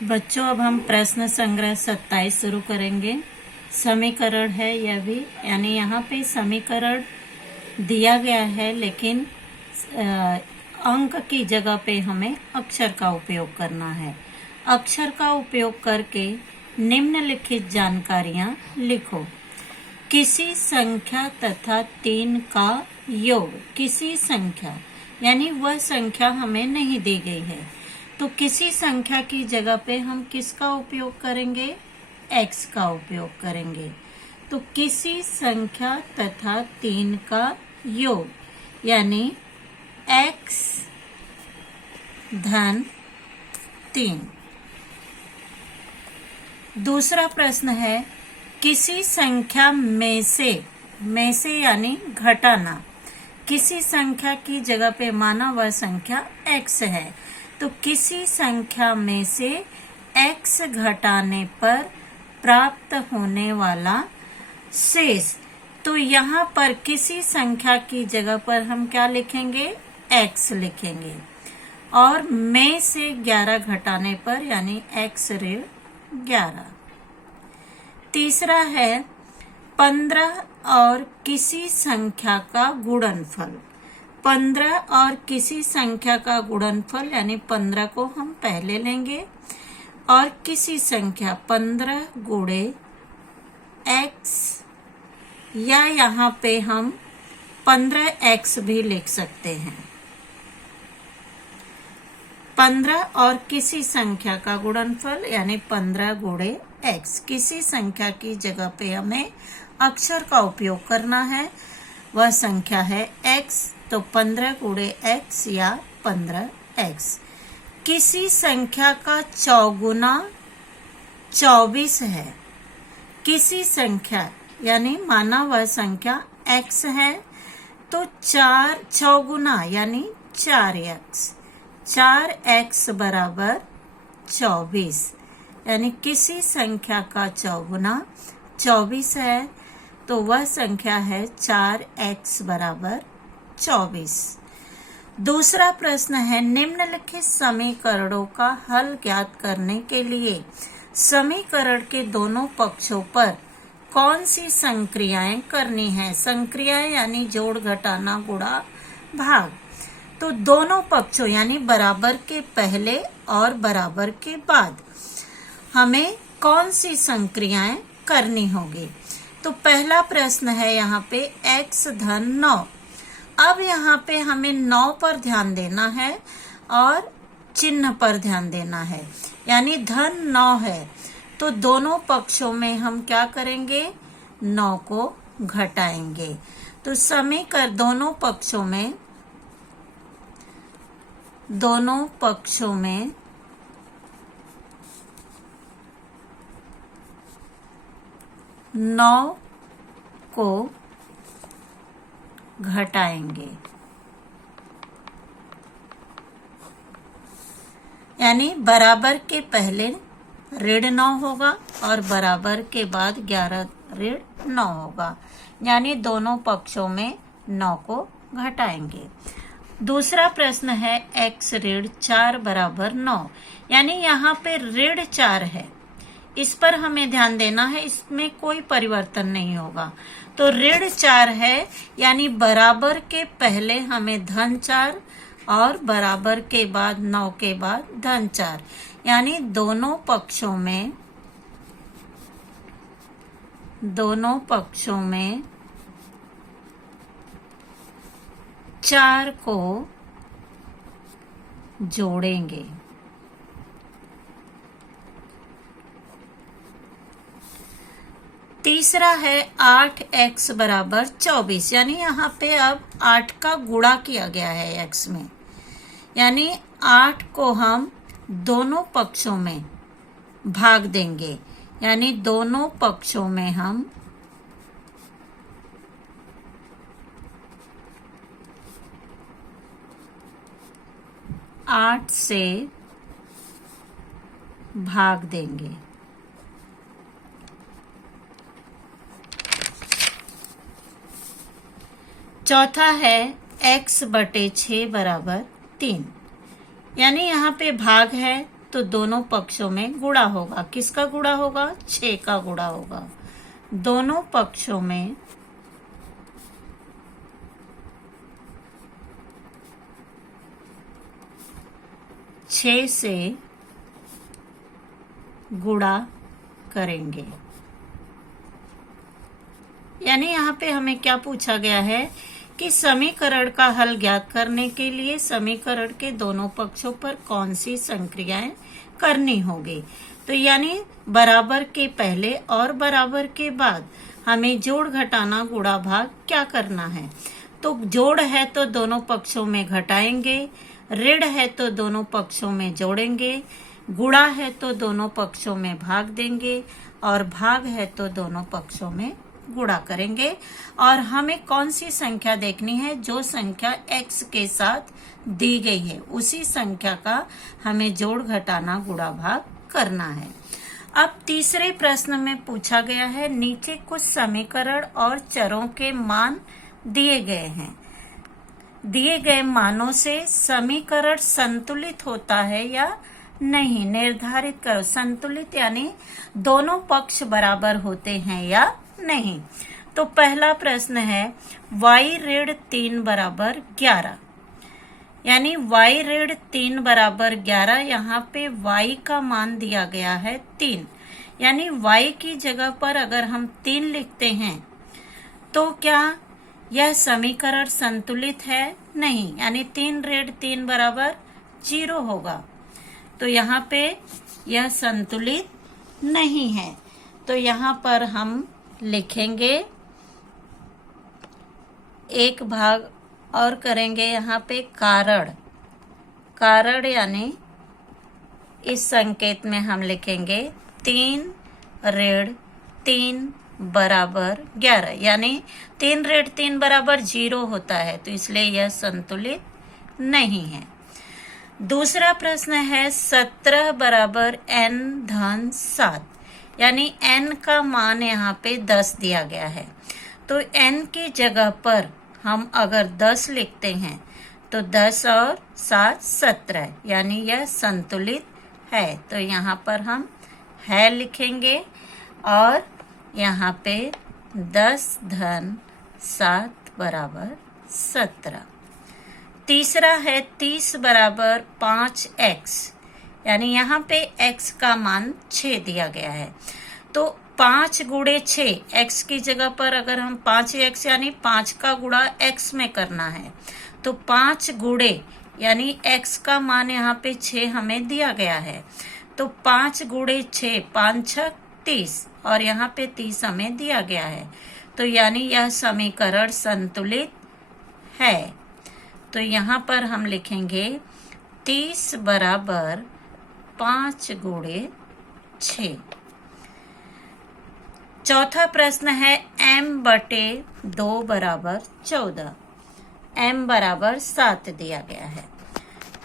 बच्चों, अब हम प्रश्न संग्रह 27 शुरू करेंगे। समीकरण है यह भी, यानी यहाँ पे समीकरण दिया गया है, लेकिन अंक की जगह पे हमें अक्षर का उपयोग करना है। अक्षर का उपयोग करके निम्नलिखित जानकारियाँ लिखो। किसी संख्या तथा 3 का योग। किसी संख्या यानी वह संख्या हमें नहीं दी गई है, तो किसी संख्या की जगह पे हम किसका उपयोग करेंगे? x का उपयोग करेंगे। तो किसी संख्या तथा 3 का योग यानी x धन 3। दूसरा प्रश्न है, किसी संख्या में से यानी घटाना। किसी संख्या की जगह पे माना वह संख्या x है, तो किसी संख्या में से x घटाने पर प्राप्त होने वाला शेष। तो यहाँ पर किसी संख्या की जगह पर हम क्या लिखेंगे? x लिखेंगे। और में से 11 घटाने पर यानी x ऋण 11। तीसरा है 15 और किसी संख्या का गुणनफल। 15 और किसी संख्या का गुणनफल यानी 15 को हम पहले लेंगे और किसी संख्या 15 गुणे x, या यहाँ पे हम 15x भी लिख सकते हैं। 15 और किसी संख्या का गुणनफल यानी 15 गुणे x। किसी संख्या की जगह पे हमें अक्षर का उपयोग करना है, वह संख्या है x, तो 15 गुणे x या 15x। किसी संख्या का चौगुना 24 है। किसी संख्या यानी माना वह संख्या x है, तो 4 चौगुना यानी 4x। 4x बराबर 24, यानी किसी संख्या का चौगुना 24 है, तो वह संख्या है 4x बराबर 24। दूसरा प्रश्न है, निम्नलिखित समीकरणों का हल ज्ञात करने के लिए समीकरण के दोनों पक्षों पर कौन सी संक्रियाएं करनी है? संक्रियाएं यानी जोड़, घटाना, गुणा, भाग। तो दोनों पक्षों यानी बराबर के पहले और बराबर के बाद हमें कौन सी संक्रियाएं करनी होगी? तो पहला प्रश्न है यहाँ पे x धन 9। अब यहाँ पे हमें 9 पर ध्यान देना है और चिन्ह पर ध्यान देना है, यानी धन 9 है, तो दोनों पक्षों में हम क्या करेंगे? 9 को घटाएंगे। तो समीकरण दोनों पक्षों में 9 को घटाएंगे, यानी बराबर के पहले ऋण 9 होगा और बराबर के बाद 11 ऋण 9 होगा, यानी दोनों पक्षों में 9 को घटाएंगे। दूसरा प्रश्न है x ऋण 4 बराबर 9, यानी यहाँ पे ऋण 4 है, इस पर हमें ध्यान देना है, इसमें कोई परिवर्तन नहीं होगा। तो ऋण 4 है, यानी बराबर के पहले हमें धन 4 और बराबर के बाद 9 के बाद धन 4, यानी दोनों पक्षों में 4 को जोड़ेंगे। तीसरा है 8x बराबर 24, यानी यहाँ पे अब 8 का गुणा किया गया है x में, यानी 8 को हम दोनों पक्षों में भाग देंगे, यानी दोनों पक्षों में हम 8 से भाग देंगे। चौथा है x बटे 6 बराबर 3, यानी यहाँ पे भाग है तो दोनों पक्षों में गुणा होगा। किसका गुणा होगा? 6 का गुणा होगा। दोनों पक्षों में 6 से गुणा करेंगे। यानी यहाँ पे हमें क्या पूछा गया है कि समीकरण का हल ज्ञात करने के लिए समीकरण के दोनों पक्षों पर कौन सी संक्रियाएं करनी होगी। तो यानी बराबर के पहले और बराबर के बाद हमें जोड़, घटाना, गुणा, भाग क्या करना है। तो जोड़ है तो दोनों पक्षों में घटाएंगे, ऋण है तो दोनों पक्षों में जोड़ेंगे, गुणा है तो दोनों पक्षों में भाग देंगे, और भाग है तो दोनों पक्षों में गुणा करेंगे। और हमें कौन सी संख्या देखनी है? जो संख्या x के साथ दी गई है उसी संख्या का हमें जोड़, घटाना, गुणा, भाग करना है। अब तीसरे प्रश्न में पूछा गया है, नीचे कुछ समीकरण और चरों के मान दिए गए हैं। दिए गए मानों से समीकरण संतुलित होता है या नहीं, निर्धारित करो। संतुलित यानी दोनों पक्ष बराबर होते हैं या नहीं। तो पहला प्रश्न है y ऋण 3 बराबर 11, यानी y ऋण 3 बराबर 11। यहाँ पे y का मान दिया गया है 3, यानी y की जगह पर अगर हम 3 लिखते हैं तो क्या यह समीकरण संतुलित है? नहीं, यानी 3 ऋण 3 बराबर 0 होगा। तो यहाँ पे यह संतुलित नहीं है। तो यहाँ पर हम लिखेंगे एक भाग और करेंगे यहाँ पे कारण। कारण यानी इस संकेत में हम लिखेंगे 3 ऋण 3 बराबर 11, यानी 3 ऋण 3 बराबर 0 होता है, तो इसलिए यह संतुलित नहीं है। दूसरा प्रश्न है 17 बराबर n धन 7, यानी n का मान यहाँ पे 10 दिया गया है। तो n की जगह पर हम अगर 10 लिखते हैं तो 10 और 7 17, यानी यह संतुलित है। तो यहाँ पर हम है लिखेंगे और यहाँ पे 10 धन 7 बराबर 17। तीसरा है 30 बराबर 5x, यानी यहाँ पे x का मान 6 दिया गया है। तो 5 गुणे 6, x की जगह पर अगर हम 5x यानी 5 का गुणा x में करना है, तो 5 गुणे यानी x का मान यहाँ पे 6 हमें दिया गया है। तो 5 गुणे 6, 5 6 30, और यहाँ पे 30 हमें दिया गया है। तो यानी यह समीकरण संतुलित है। तो यहाँ पर हम लिखेंगे 30 बराबर 5 गुणे 6। चौथा प्रश्न है m बटे 2 बराबर 14, m बराबर 7 दिया गया है,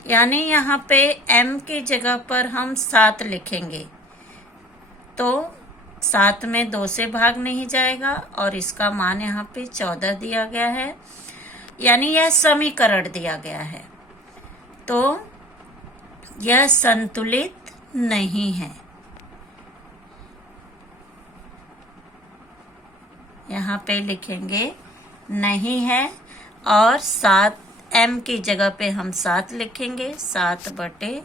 यानी यहाँ पे m की जगह पर हम 7 लिखेंगे। तो 7 में 2 से भाग नहीं जाएगा और इसका मान यहाँ पे 14 दिया गया है, यानी यह समीकरण दिया गया है। तो यह संतुलित नहीं है। यहाँ पे लिखेंगे नहीं है, और 7 m की जगह पे हम 7 लिखेंगे। 7 बटे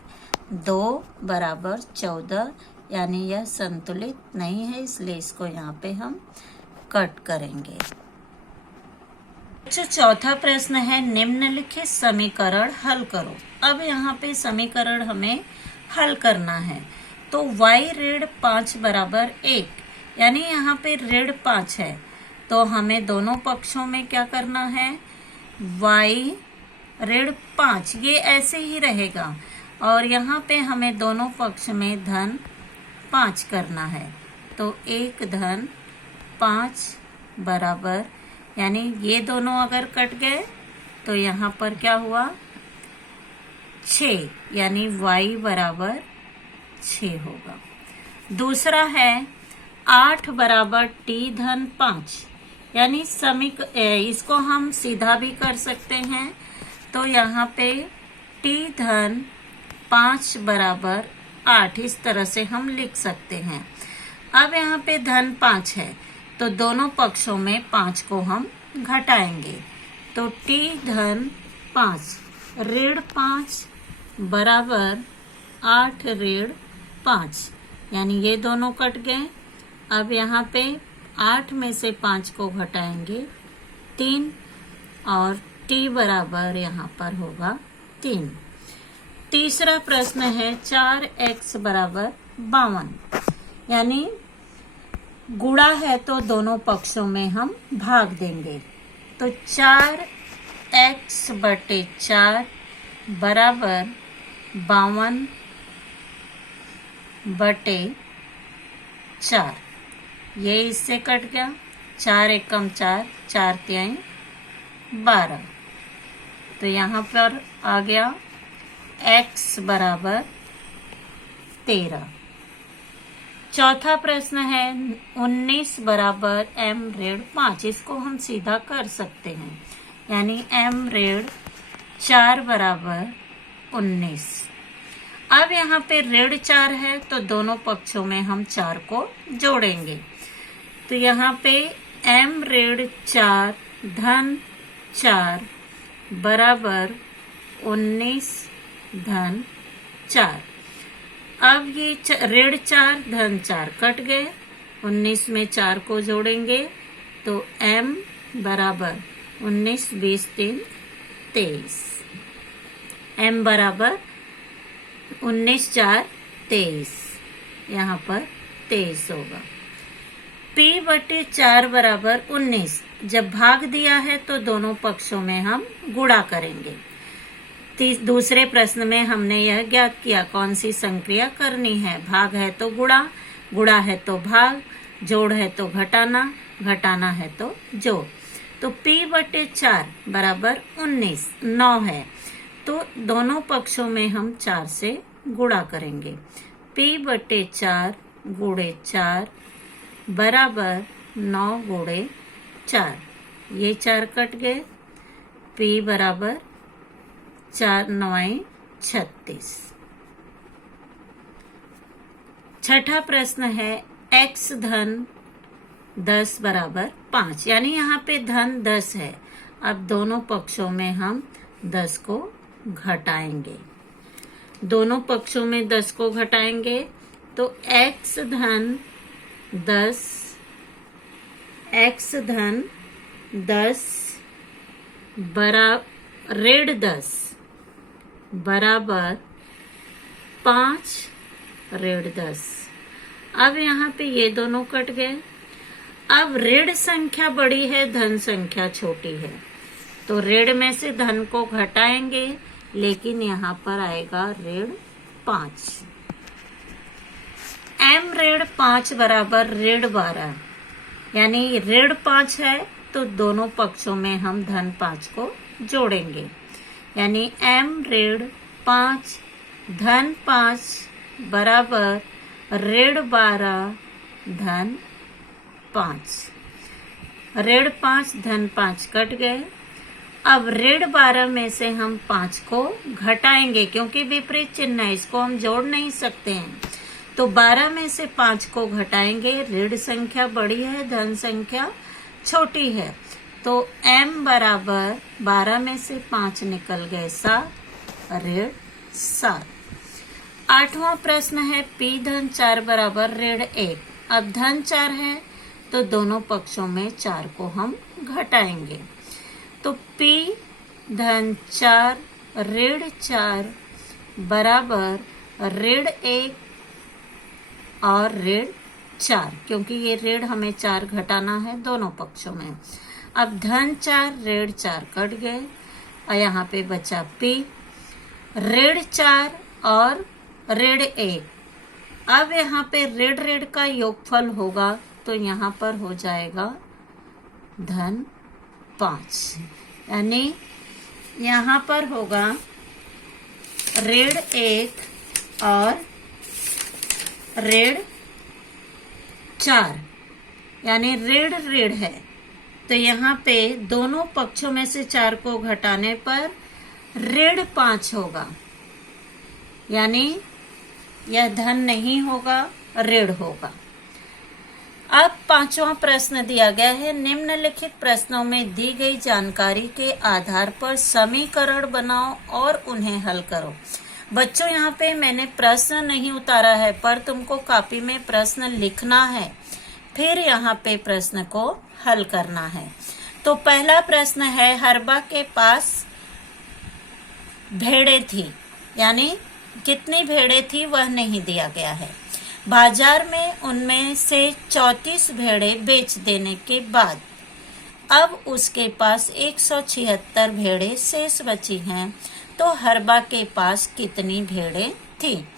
2 बराबर 14, यानी यह संतुलित नहीं है, इसलिए इसको यहाँ पे हम कट करेंगे। जो चौथा प्रश्न है निम्नलिखित समीकरण हल करो। अब यहाँ पे समीकरण हमें हल करना है। तो y ऋण 5 बराबर 1, यानी यहाँ पे ऋण 5 है, तो हमें दोनों पक्षों में क्या करना है? y ऋण 5, ये ऐसे ही रहेगा, और यहाँ पे हमें दोनों पक्ष में धन 5 करना है। तो 1 धन 5 बराबर, यानी ये दोनों अगर कट गए तो यहाँ पर क्या हुआ? 6, यानी y बराबर 6 होगा। दूसरा है 8 बराबर t धन 5, यानी इसको हम सीधा भी कर सकते हैं। तो यहाँ पे t धन 5 बराबर 8 इस तरह से हम लिख सकते हैं। अब यहाँ पे धन 5 है तो दोनों पक्षों में 5 को हम घटाएंगे। तो t धन 5 ऋण 5 बराबर 8 ऋण 5, यानी ये दोनों कट गए। अब यहाँ पे 8 में से 5 को घटाएंगे 3 और t बराबर यहाँ पर होगा 3। तीसरा प्रश्न है 4x बराबर 52, यानी गुणा है तो दोनों पक्षों में हम भाग देंगे। तो 4x बटे 4 बराबर 52 बटे 4, ये इससे कट गया। 4 एकम 4, 4 तिहाई 12, तो यहाँ पर आ गया x बराबर 13। चौथा प्रश्न है 19 बराबर m ऋण 5, इसको हम सीधा कर सकते हैं, यानी m ऋण 4 बराबर 19। अब यहाँ पे ऋण 4 है तो दोनों पक्षों में हम 4 को जोड़ेंगे। तो यहाँ पे m ऋण 4 धन 4 बराबर 19 धन 4। अब ये ऋण 4 धन 4 कट गए, 19 में 4 को जोड़ेंगे तो m बराबर 19 20 3 23, m बराबर 19 4 23, यहाँ पर 23 होगा। p बटे 4 बराबर 19, जब भाग दिया है तो दोनों पक्षों में हम गुणा करेंगे। दूसरे प्रश्न में हमने यह ज्ञात किया कौन सी संक्रिया करनी है। भाग है तो गुणा, गुणा है तो भाग, जोड़ है तो घटाना, घटाना है तो जोड़। तो p बटे 4 बराबर 19 9 है, तो दोनों पक्षों में हम 4 से गुणा करेंगे। p बटे 4 गुणे 4 बराबर 9 गुणे 4, ये 4 कट गए। p बराबर 4 9 36। छठा प्रश्न है x धन 10 बराबर 5, यानी यहाँ पे धन 10 है। अब दोनों पक्षों में हम 10 को घटाएंगे। दोनों पक्षों में 10 को घटाएंगे तो x धन 10 बराबर ऋण 10 बराबर 5 ऋण 10। अब यहाँ पे ये दोनों कट गए। अब ऋण संख्या बड़ी है, धन संख्या छोटी है, तो ऋण में से धन को घटाएंगे, लेकिन यहाँ पर आएगा ऋण 5। m ऋण 5 बराबर ऋण 12, यानी ऋण 5 है तो दोनों पक्षों में हम धन 5 को जोड़ेंगे, यानी m ऋण 5 धन 5 बराबर ऋण 12 धन 5। ऋण 5 धन 5 कट गए। अब ऋण 12 में से हम 5 को घटाएंगे, क्योंकि विपरीत चिन्ह है, इसको हम जोड़ नहीं सकते हैं। तो 12 में से 5 को घटाएंगे, ऋण संख्या बड़ी है, धन संख्या छोटी है, तो m बराबर 12 में से 5 निकल गए 7 ऋण 7। आठवां प्रश्न है p धन 4 बराबर ऋण 1। अब धन 4 है तो दोनों पक्षों में 4 को हम घटाएंगे। तो p धन 4 ऋण 4 बराबर ऋण 1 और ऋण 4, क्योंकि ये ऋण हमें 4 घटाना है दोनों पक्षों में। अब धन 4 ऋण 4 कट गए और यहाँ पे बचा p ऋण 4 और ऋण 1। अब यहाँ पे ऋण ऋण का योगफल होगा तो यहाँ पर हो जाएगा धन 5, यानी यहाँ पर होगा ऋण 1 और ऋण 4, यानी ऋण ऋण है, तो यहाँ पे दोनों पक्षों में से 4 को घटाने पर ऋण 5 होगा, यानी यह धन नहीं होगा, ऋण होगा। अब पांचवा प्रश्न दिया गया है, निम्नलिखित प्रश्नों में दी गई जानकारी के आधार पर समीकरण बनाओ और उन्हें हल करो। बच्चों यहाँ पे मैंने प्रश्न नहीं उतारा है, पर तुमको कॉपी में प्रश्न लिखना है, फिर यहाँ पे प्रश्न को हल करना है। तो पहला प्रश्न है, हरबा के पास भेड़ें थी, यानी कितनी भेड़ें थी वह नहीं दिया गया है। बाजार में उनमें से 34 भेड़ें बेच देने के बाद अब उसके पास 176 भेड़ें शेष बची हैं, तो हरबा के पास कितनी भेड़ें थी?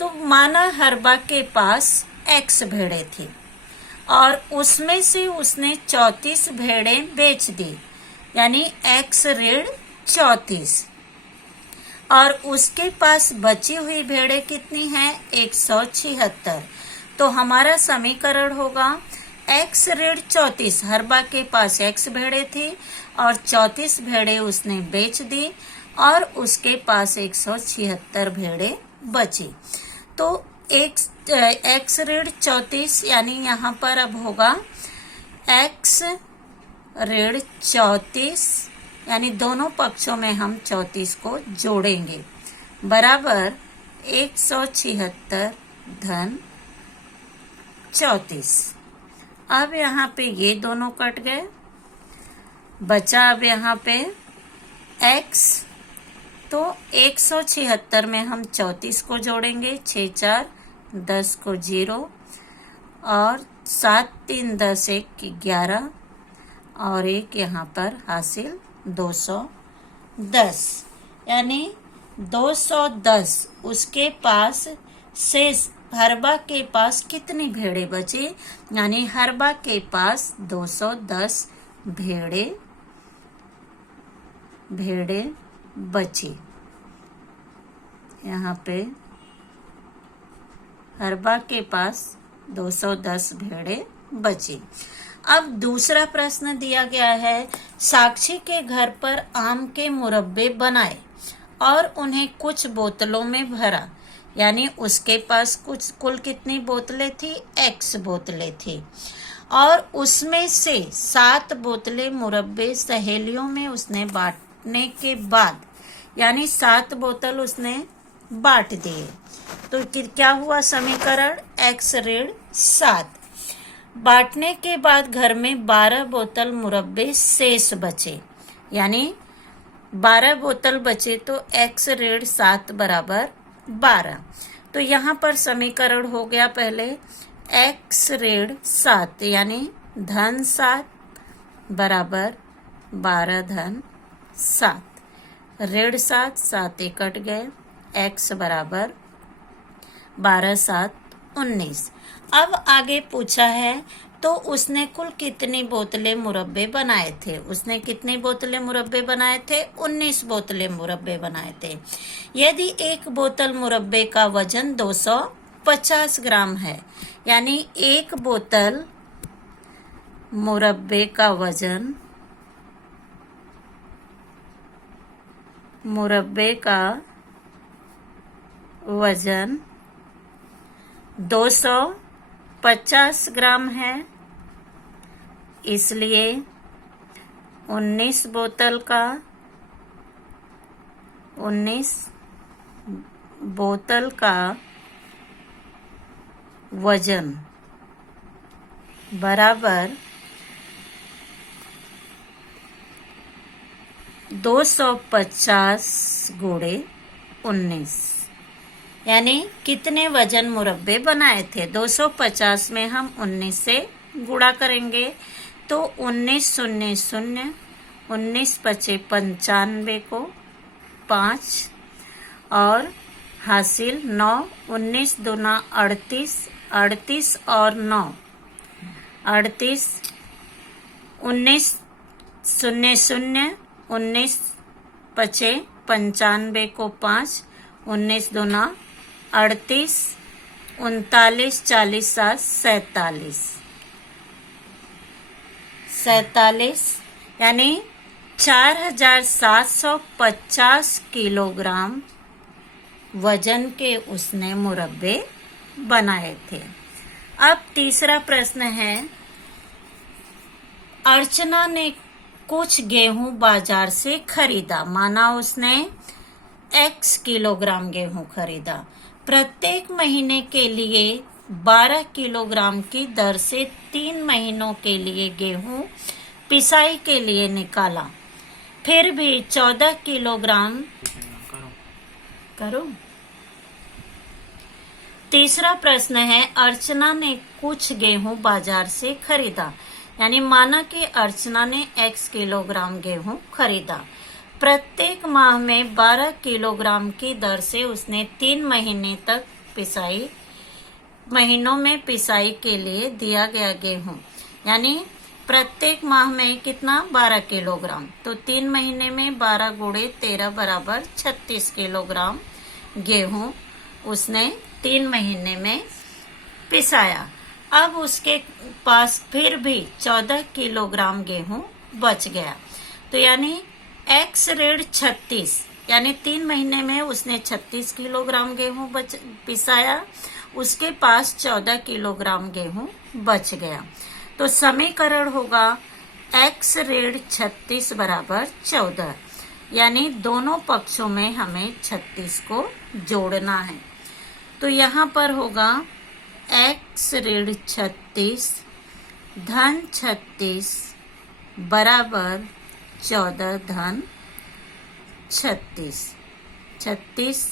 तो माना हरबा के पास X भेड़ें थी और उसमें से उसने 34 भेड़ें बेच दी, यानी X ऋण 34, और उसके पास बची हुई भेड़ें कितनी हैं? 176। तो हमारा समीकरण होगा X ऋण 34, हरबा के पास X भेड़ें थी और 34 भेड़ें उसने बेच दी और उसके पास 176 भेड़ें बची। तो X ऋण 34, यानी यहाँ पर अब होगा X ऋण 34, यानी दोनों पक्षों में हम 34 को जोड़ेंगे, बराबर 176 धन 34। अब यहाँ पे ये दोनों कट गए, बचा अब यहाँ पे X। तो 176 में हम 34 को जोड़ेंगे, 6 4 10 को 0 और 7 3 10 1 11 और एक यहाँ पर हासिल 210, यानी 210 उसके पास शेष। हरबा के पास कितनी भेड़ें बची? यानी हरबा के पास 210 भेड़ें बची। यहाँ पे हरबा के पास 210 भेड़ें बची। अब दूसरा प्रश्न दिया गया है, साक्षी के घर पर आम के मुरब्बे बनाए और उन्हें कुछ बोतलों में भरा, यानी उसके पास कुल कितनी बोतलें थी? X बोतलें थी, और उसमें से 7 बोतलें मुरब्बे सहेलियों में उसने बांटने के बाद, यानी 7 बोतल उसने बांट दिए। तो क्या हुआ समीकरण? X ऋण 7। बांटने के बाद घर में 12 बोतल मुरब्बे शेष बचे, यानी 12 बोतल बचे, तो X ऋण 7 बराबर 12। तो यहाँ पर समीकरण हो गया पहले X ऋण 7, यानी धन 7 बराबर 12 धन 7, ऋण 7 7 कट गए, X बराबर 12 7 19। अब आगे पूछा है, तो उसने कुल कितनी बोतलें मुरब्बे बनाए थे? उसने कितनी बोतलें मुरब्बे बनाए थे? 19 बोतलें मुरब्बे बनाए थे। यदि एक बोतल मुरब्बे का वजन 250 ग्राम है, यानी एक बोतल मुरब्बे का वजन 250 ग्राम है, इसलिए 19 बोतल का वजन बराबर 250 गुणे 19, यानी कितने वजन मुरब्बे बनाए थे? 250 में हम 19 से गुणा करेंगे, तो 19 0 0, 19 पचे 95 को 5 और हासिल 9, 19 दूना 38, 38 और 9 38, 19 0 0, 19 पचे 95 को 5, 19 दूना 38, 39 40 7 47, यानी 4750 किलोग्राम वजन के उसने मुरब्बे बनाए थे। अब तीसरा प्रश्न है, अर्चना ने कुछ गेहूं बाजार से खरीदा। माना उसने x किलोग्राम गेहूं खरीदा। प्रत्येक महीने के लिए 12 किलोग्राम की दर से 3 महीनों के लिए गेहूं पिसाई के लिए निकाला। फिर भी 14 किलोग्राम करो। तीसरा प्रश्न है, अर्चना ने कुछ गेहूं बाजार से खरीदा। यानी माना कि अर्चना ने x किलोग्राम गेहूं खरीदा। प्रत्येक माह में 12 किलोग्राम की दर से उसने 3 महीनों में पिसाई के लिए दिया गया गेहूं, यानी प्रत्येक माह में कितना 12 किलोग्राम, तो 3 महीने में 12 गुणे 13 बराबर 36 किलोग्राम गेहूं उसने 3 महीने में पिसाया। अब उसके पास फिर भी 14 किलोग्राम गेहूं बच गया। तो यानी x ऋण 36, यानी 3 महीने में उसने 36 किलोग्राम गेहूं पिसाया। उसके पास 14 किलोग्राम गेहूं बच गया। तो समीकरण होगा x ऋण 36 बराबर 14, यानी दोनों पक्षों में हमें 36 को जोड़ना है। तो यहाँ पर होगा x ऋण 36 धन 36 बराबर 14 धन 36। 36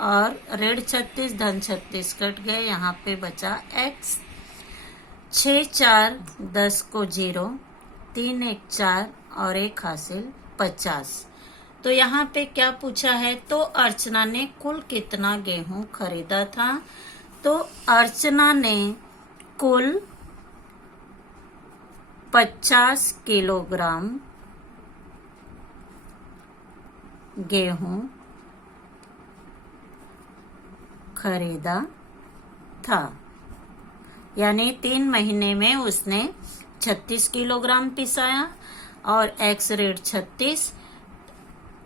और ऋण 36 धन 36 कट गए, यहाँ पे बचा x। 6 4 10 को 0, 3 1 4 और 1 हासिल 50। तो यहाँ पे क्या पूछा है, तो अर्चना ने कुल कितना गेहूं खरीदा था। तो अर्चना ने कुल 50 किलोग्राम गेहूं खरीदा था। यानी 3 महीने में उसने 36 किलोग्राम पिसाया और x ऋण 36,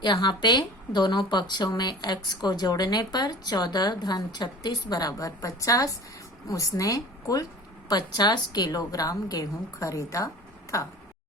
यहाँ पे दोनों पक्षों में x को जोड़ने पर 14 धन 36 बराबर 50, उसने कुल 50 किलोग्राम गेहूं खरीदा था।